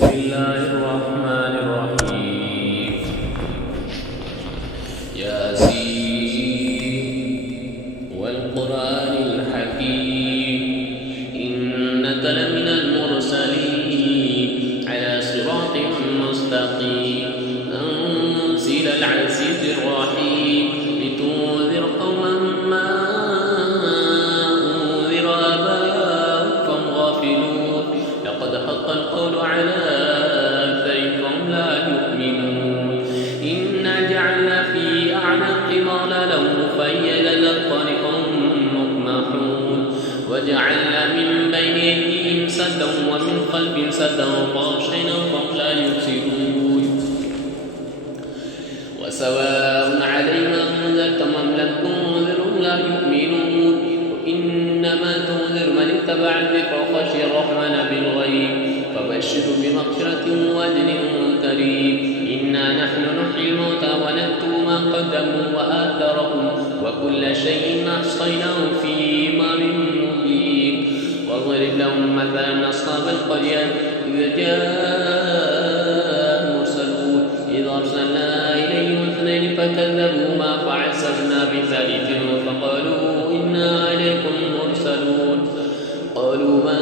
بسم الله الرحمن الرحيم ياسين والقرآن الحكيم إنك لمن المرسلين على صراط مستقيم تنزيل العزيز الرحيم لتنذر قوما ما أنذر آباؤهم فهم غافلون لقد حق القول على أكثرهم فهم لا يؤمنون إنا جعلنا في أعناقهم أغلالا فهي إلى الأذقان فهم مقمحون وجعلنا من بين أيديهم سدا ومن خلفهم سدا فأغشيناهم فهم لا يبصرون وسواء عليهم أنذرتهم أم لم تنذرهم لا يؤمنون وإنما تنذر من اتبع الذكر وخشي الرحمن بالغيب فبشر بمغفرة وأجر كريم إنا نحن نحيي الموتى ونكتب ما قدموا وآثارهم وكل شيء أحصيناه في إمام مبين واضرب لهم مثلا أصحاب القرية إذ جاء المرسلون إذ أرسلنا إليهم اثنين فكذبوهما فعززنا بثالث فقالوا إنا عليكم مرسلون قالوا ما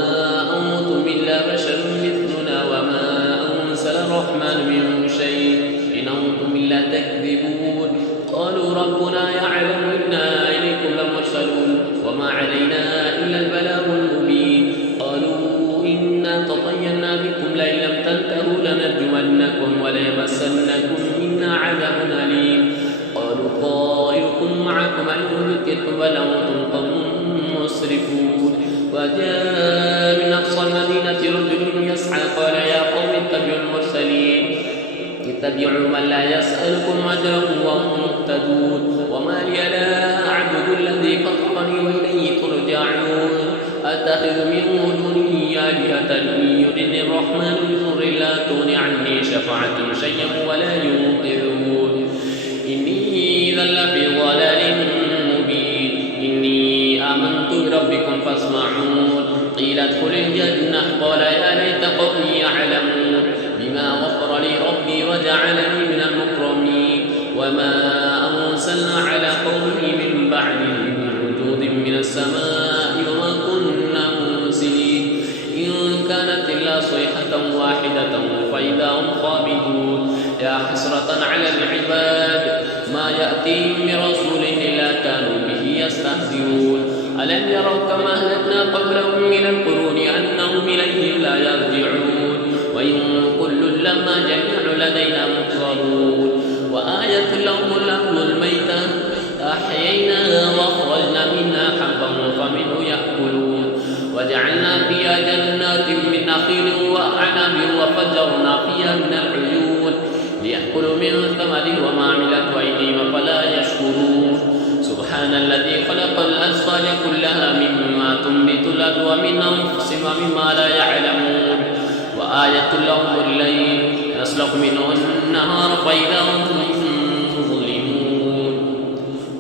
أنتم إلا بشر مثلنا وما أنزل الرحمن من شيء إن أنتم إلا تكذبون قالوا ربنا يعلم إنا إليكم لمرسلون وما علينا إلا البلاغ المبين قالوا إنا تطيرنا بكم لئن لم تنتهوا لنرجمنكم وليمسنكم منا عذاب أليم قالوا طائركم معكم أن ذكرتم بل أنتم قوم مسرفون وجاء من أقصى المدينة رجل يسعى قال يا قوم اتبعوا المرسلين اتبعوا من لا يسألكم أجرا وهم مهتدون وما لي لا أعبد الذي فطرني وإليه ترجعون أتخذ من دونه آلهة إن يردني الرحمن بضر لا تغن عني شفاعتهم شيئا ولا ينقذون إني إذا لفي ضلال مبين إني آمنت بربكم فاسمعون قيل ادخل الجنة قال يا ليت قومي يعلمون بما غفر لي ربي وجعلني من المكرمين وما أرسلنا على قومه من بعده من وجود من السماء وما كنا مرسلين إن كانت إلا صيحة واحدة فإذا هم خامدون يا حسرة على العباد ما يأتيهم من رسول إلا كانوا به يستهزئون ألم يروا كما أهلكنا قبلهم من القرون أنهم إليهم لا يرجعون وإن كل لما جميع لدينا محضرون وآية لهم الأرض الميتة أحييناها وأخرجنا منها حبا فمنه يأكلون وجعلنا فيها جنات من نخيل وأعناب وفجرنا فيها من العيون ليأكلوا من ثمره وما عملت أيديهم فلا يشكرون سبحان الذي خلق الأزواج كلها مما تنبت الأرض ومن أنفسهم ومما لا يعلمون وآية لهم الليل يسلك منه النهار فإذا هم مظلمون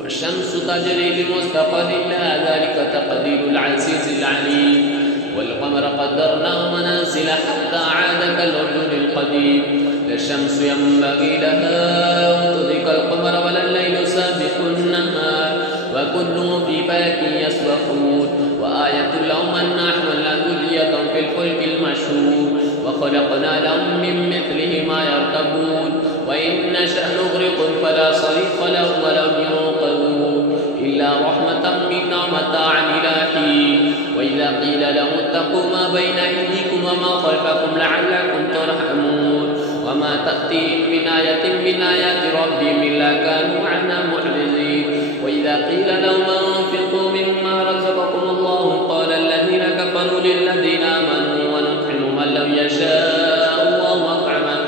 والشمس تجري لمستقر لها ذلك تقدير العزيز العليم والقمر قدرناه منازل حتى عاد كالعرجون القديم لا الشمس ينبغي لها أن تدرك القمر ولا الليل سابق النهار وكل في فلك يسبحون وآية لهم أن حملنا ذرية في الفلك المشهور وخلقنا لهم من مثله ما يركبون وإن نشأ نغرقهم فلا صريخ لهم ولم ينقذون إلا رحمة منا ومتاعا إلى حين وإذا قيل لهم اتقوا ما بين أيديكم وما خلفكم لعلكم ترحمون وما تأتيهم من آية من آيات ربهم إلا كانوا عنها معرضين وإذا قيل لهم أنفقوا مما رزقكم الله قال الذين كفروا للذين آمنوا ونطعم من لو يشاء الله أطعمه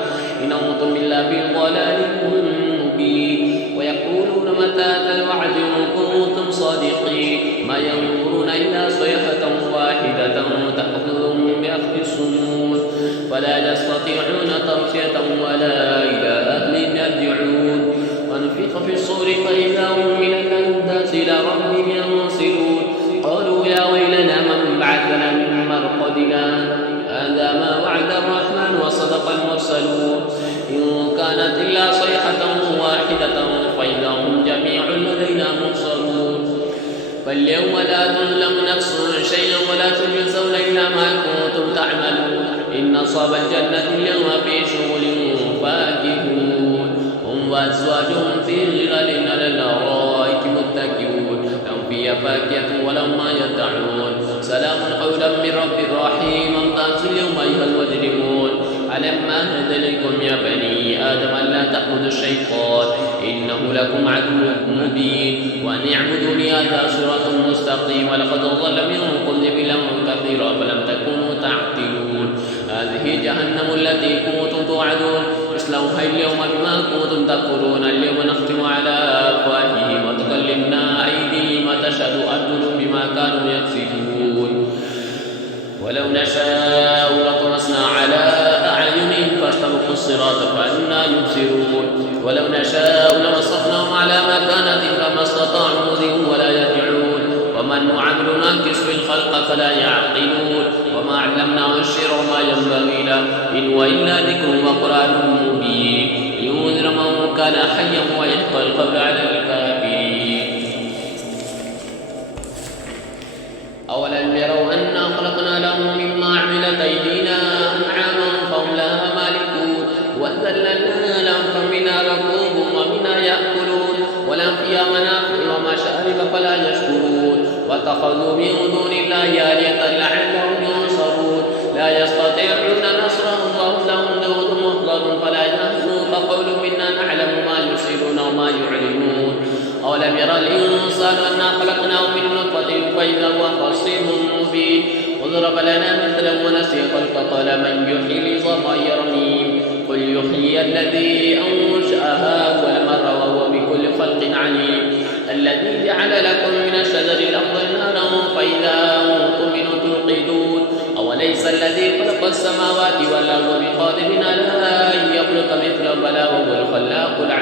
إن أنتم إلا في ضلال مبين ويقولون متى هذا الوعد إن كنتم صادقين ما ينظرون إلا صيحة واحدة تأخذهم بأخذ السنون فلا يستطيعون ترشية ولا إلى أهلهم يرجعون ونفخ في الصور فإذا هم من الأنداس إلى ربهم كانت إلا صيحة واحدة فإذا هم جميع لدينا محصرون فاليوم لا تظلم نفس شيئا ولا تجزون إلا ما كنتم تعملون إن أصحاب الجنة اليوم في شغل فاكهون هم وأزواجهم في ظلال على الأرائك متكئون لهم فيها فاكهة ولهم ما يدعون سلام قولا من رب رحيم امتازوا اليوم أيها المجرمون ألم أعهد إليكم يا بني آدم ألا تعبدوا الشيطان إنه لكم عدو مبين وأن اعبدوني هذا صراط مستقيم ولقد ضل منكم جبلا كثيرا فلم تكونوا تعقلون هذه جهنم التي كنتم توعدون اصلوها اليوم بما كنتم تكفرون اليوم نختم على أفواههم وتكلمنا أيديهم وتشهد أرجلهم بما كانوا يكسبون ولو نشاء لطمسنا على أعينهم فاستبقوا الصراط فأنا يبصرون ولو نشاء لمسخناهم على مكانتهم فما استطاعوا مضيهم ولا يرجعون ومن نعمر ننكس في الخلق فلا يعقلون وما علمناه الشعر وما ينبغي له إن هو إلا ذكر وقرآن مبين لينذر من كان حيا ويحقى القول على الكافرين أولم يروا أنا خلقنا لهم مما عملت أيدينا أنعاما فهم لها مالكون وذللنا لهم فمنها ركوبهم ومنها يأكلون ولهم فيها منافع ومشارب فلا يشكرون واتخذوا من دون الله آلهة لعلهم ينصرون لا يستطيعون نصرهم وهم لهم جند محضر فلا يحزنك قول منا نعلم ما يسرون وما يعلنون أولم يرى الإنسان أنا خلقناه من نطفة فإذا هو خصيم مبين وضرب لنا مثلا ونسي خلقه قال من يحيي العظام وهي رميم قل يحيي الذي أنشأها أول مرة وهو بكل خلق عليم الذي جعل لكم من الشجر الأخضر نارا فإذا أنتم منه توقدون أوليس الذي خلق السماوات والأرض بقادر على أن يخلق مثله بلى وهو الخلاق العليم